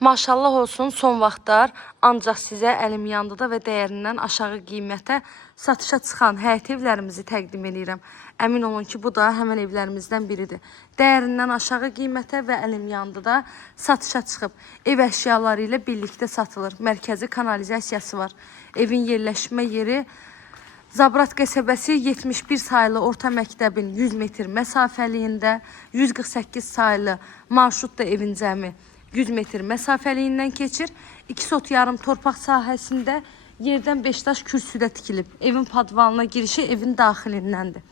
Maşallah olsun, son vaxtlar ancaq sizə əlim yandıda və dəyərindən aşağı qiymətə satışa çıxan həyət evlərimizi təqdim edirəm. Əmin olun ki, bu da həmən evlərimizdən biridir. Dəyərindən aşağı qiymətə və əlim yandıda satışa çıxıb. Ev əşyaları ilə birlikdə satılır. Mərkəzi kanalizasiyası var. Evin yerləşmə yeri Zabrat qəsəbəsi 71 sayılı orta məktəbin 100 metr məsafəliyində, 148 sayılı marşrut da evin cəmi 100 metr məsafəliyindən keçir. 2 sot yarım torpaq sahəsində yerdən 5 daş kürsüdə tikilib. Evin padvalına girişi evin daxilindəndir.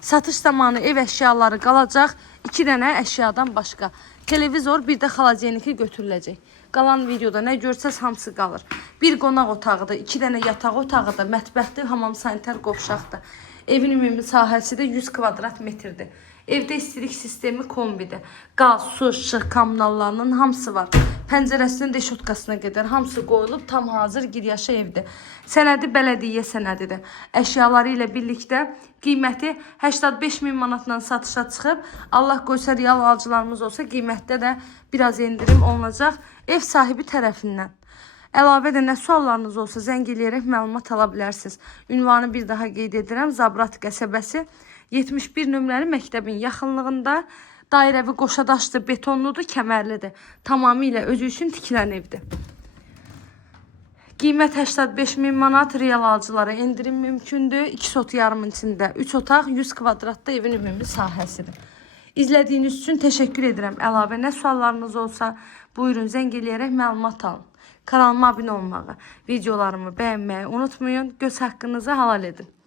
Satış zamanı ev əşyaları qalacaq 2 dənə əşyadan başqa. Televizor, bir də xalaceniki götürüləcək. Qalan videoda nə görsəz hamısı qalır. Bir qonaq otağıdır, 2 dənə yataq otağıdır, mətbəxdir, hamam sanitar qovşaqdır. Evin ümumi sahəsi də 100 kvadrat metrdir. Evdə istilik sistemi kombidir. Qaz, su, işıq, kommunallarının hamısı var. Pəncərəsinin deşotkasına qədər hamısı qoyulub, tam hazır giryaşa evdir. Sənədi bələdiyyə sənədidir. Əşyaları ilə birlikdə qiyməti 85 min manatla satışa çıxıb. Allah qoysa real alıcılarımız olsa qiymətdə də biraz endirim olunacaq ev sahibi tərəfindən. Əlavə də nə suallarınız olsa zəng eləyərək məlumat ala bilərsiniz. Ünvanı bir daha qeyd edirəm. Zabrat qəsəbəsi 71 nömrəli məktəbin yaxınlığında, dairəvi qoşadaşdır, betonludur, kəmərlidir. Tamamilə özü üçün tikilən evdir. Qiymət 85 min manat, real alıcılara endirim mümkündür. 2 sot yarımın içində 3 otaq, 100 kvadratda evin ümumi sahəsidir. İzlədiyiniz üçün təşəkkür edirəm. Əlavə nə suallarınız olsa buyurun zəng eləyərək məlumat alın. Kanalıma abunə olmağı, videolarımı bəyənməyi unutmayın. Göz haqqınızı halal edin.